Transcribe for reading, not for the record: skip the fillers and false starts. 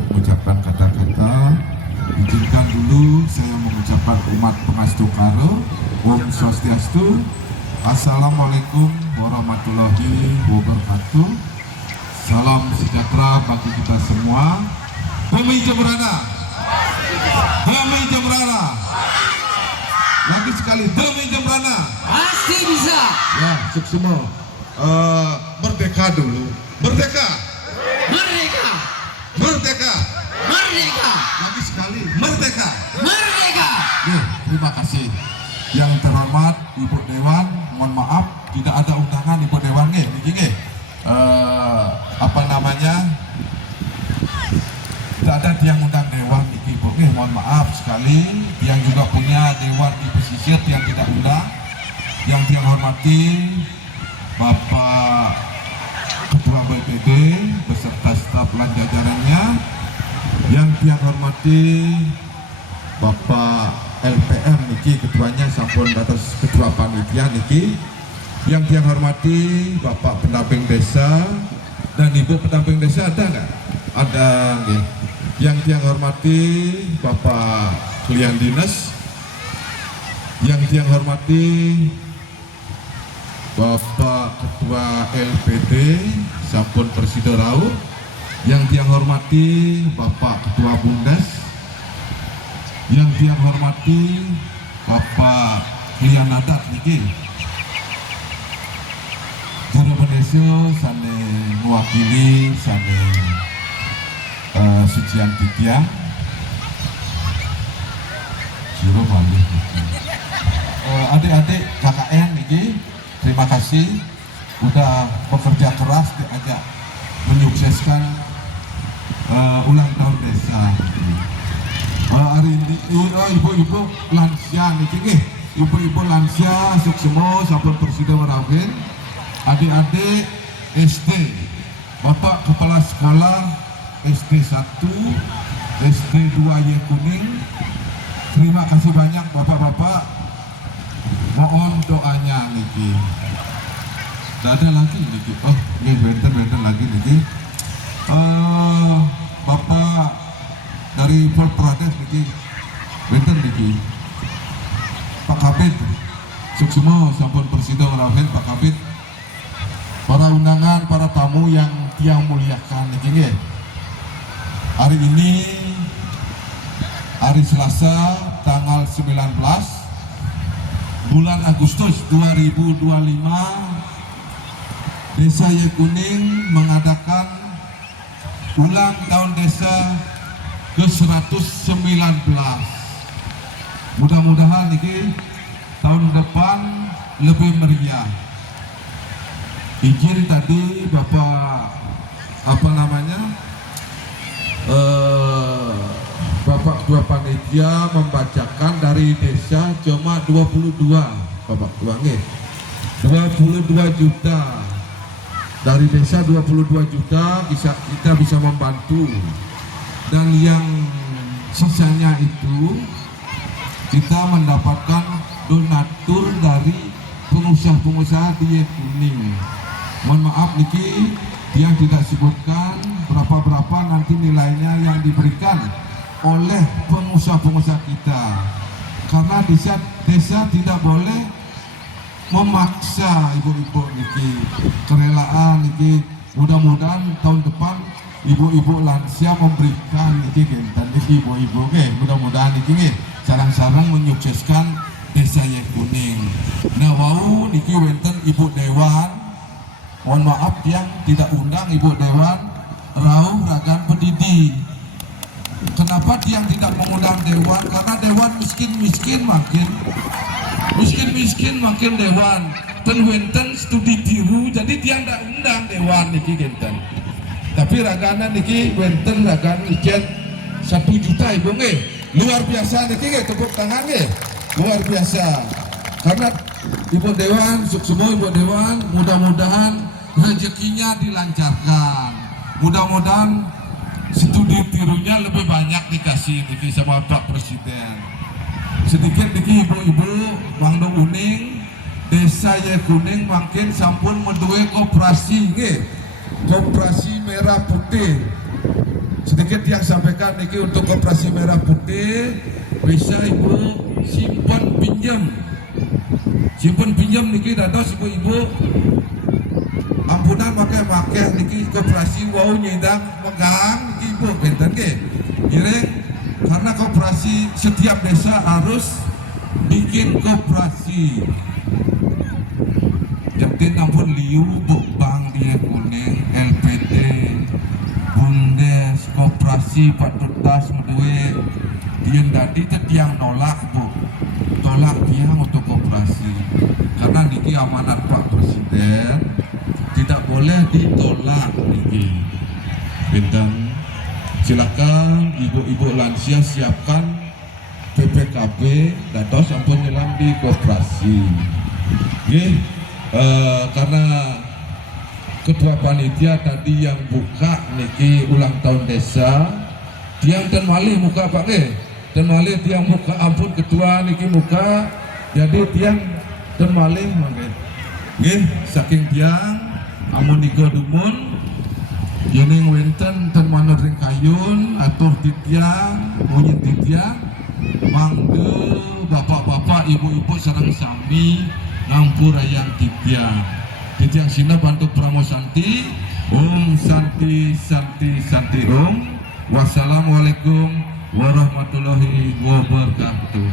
mengucapkan kata-kata, izinkan dulu saya mengucapkan umat pengastu Karo, Om Swastiastu, Assalamualaikum warahmatullahi wabarakatuh. Salam sejahtera bagi kita semua. Demi Jembrana, demi Jembrana, lagi sekali demi Jembrana. Pasti bisa. Ya, semua merdeka dulu, merdeka, Merdeka. merdeka, Merdeka. lagi sekali merdeka. Merdeka. Terima kasih. Yang terhormat Ibu Dewan, mohon maaf tidak ada undangan Ibu Dewan apa namanya? Tidak ada yang undang Dewan Ibu mohon maaf sekali. Yang juga punya Dewan di pesisir yang tidak undang. Yang yang hormati Bapak Ketua BPD beserta staf dan jajarannya. Yang yang hormati Bapak LPM niki ketuanya sampun atas ketua panitia niki. Yang yang hormati Bapak pendamping desa dan Ibu pendamping desa ada nggak? Ada nggih. Yang yang hormati Bapak klien dinas. Yang yang hormati Bapak Ketua LPD sampun Presido Rau. Yang yang hormati Bapak Ketua Bundes. Yang yang hormati Bapak klien adat niki. Juru Benesio sane mewakili sane Sucian Titia. Juru balik. Adik-adik KKN niki, terima kasih udah bekerja keras diajak menyukseskan ulang tahun desa. Hari ini ibu-ibu lansia niki nggih. Ibu-ibu lansia suksemo sampun Presiden Merawin. Adik-adik SD, Bapak Kepala Sekolah SD 1, SD 2 Y Kuning. Terima kasih banyak Bapak-bapak. Mohon doanya niki. Tidak ada lagi niki. Oh, ini benten lagi niki. Bapak dari Polprades niki, benten niki. Pak Kabid, suksemo sampun Presiden Merawin Pak Kabid. Para undangan, para tamu yang tiang muliakan niki nggih. Hari ini hari Selasa tanggal 19 bulan Agustus 2025 Desa Y Kuning mengadakan ulang tahun desa ke-119. Mudah-mudahan niki tahun depan lebih meriah. Izin tadi Bapak Bapak Ketua Panitia membacakan dari desa cuma 22 Bapak Ketua nggih. 22 juta. Dari desa 22 juta kita bisa membantu. Dan yang sisanya itu kita mendapatkan donatur dari pengusaha-pengusaha di Kuning. Mohon maaf niki yang tidak sebutkan berapa nanti nilainya yang diberikan oleh pengusaha-pengusaha kita. Karena desa tidak boleh memaksa ibu-ibu niki. Kerelaan niki. Mudah-mudahan tahun depan ibu-ibu lansia memberikan niki genten niki ibu-ibu nggih. Mudah-mudahan niki nggih sarang-sarang menyukseskan Desa Y Kuning. Nah, wau niki wonten Ibu Dewan. Mohon maaf yang tidak undang Ibu Dewan Rauh Ragan Pedidi. Kenapa dia tidak mengundang Dewan? Karena Dewan miskin makin Dewan. Tenwenten studi tiru, jadi dia tidak undang Dewan niki genten. Tapi ragana niki wenten ragan ijen 1 juta ibu nggih. Luar biasa niki nggih, tepuk tangan nggih. Luar biasa. Karena Ibu Dewan, semua Ibu Dewan, mudah-mudahan rezekinya dilancarkan. Mudah-mudahan studi tirunya lebih banyak dikasih niki sama Pak Presiden. Sedikit niki ibu-ibu Bang Uning Desa Y Kuning makin sampun menduwe koperasi nggih. Koperasi merah putih. sedikit yang sampaikan niki untuk Koperasi Merah Putih bisa ibu simpan pinjam niki dados ibu-ibu ampunan make niki koperasi wau nyedang megang niki ibu benten nggih. Ireng karena koperasi setiap desa harus bikin koperasi. Jantin ampun liu bank dia kuning LPD Bundes koperasi patutas duit dia tadi tiang nolak bu tolak tiang untuk koperasi karena niki amanat Pak Presiden tidak boleh ditolak niki. Bintang silakan ibu-ibu lansia siapkan PPKB dados ampun nyelam di koperasi. Karena ketua panitia tadi yang buka niki ulang tahun desa tiang dan malih muka Pak dan malih tiang muka ampun ketua niki muka jadi tiang dan malih saking tiang amun nigo dumun yening wenten ten manut ring kayun atur di tiang munyin di tiang mangge bapak-bapak ibu-ibu sareng sami ngampur ayang tiang Titiang Sina bantu Pramosanti. Santi Om. Wassalamualaikum warahmatullahi wabarakatuh.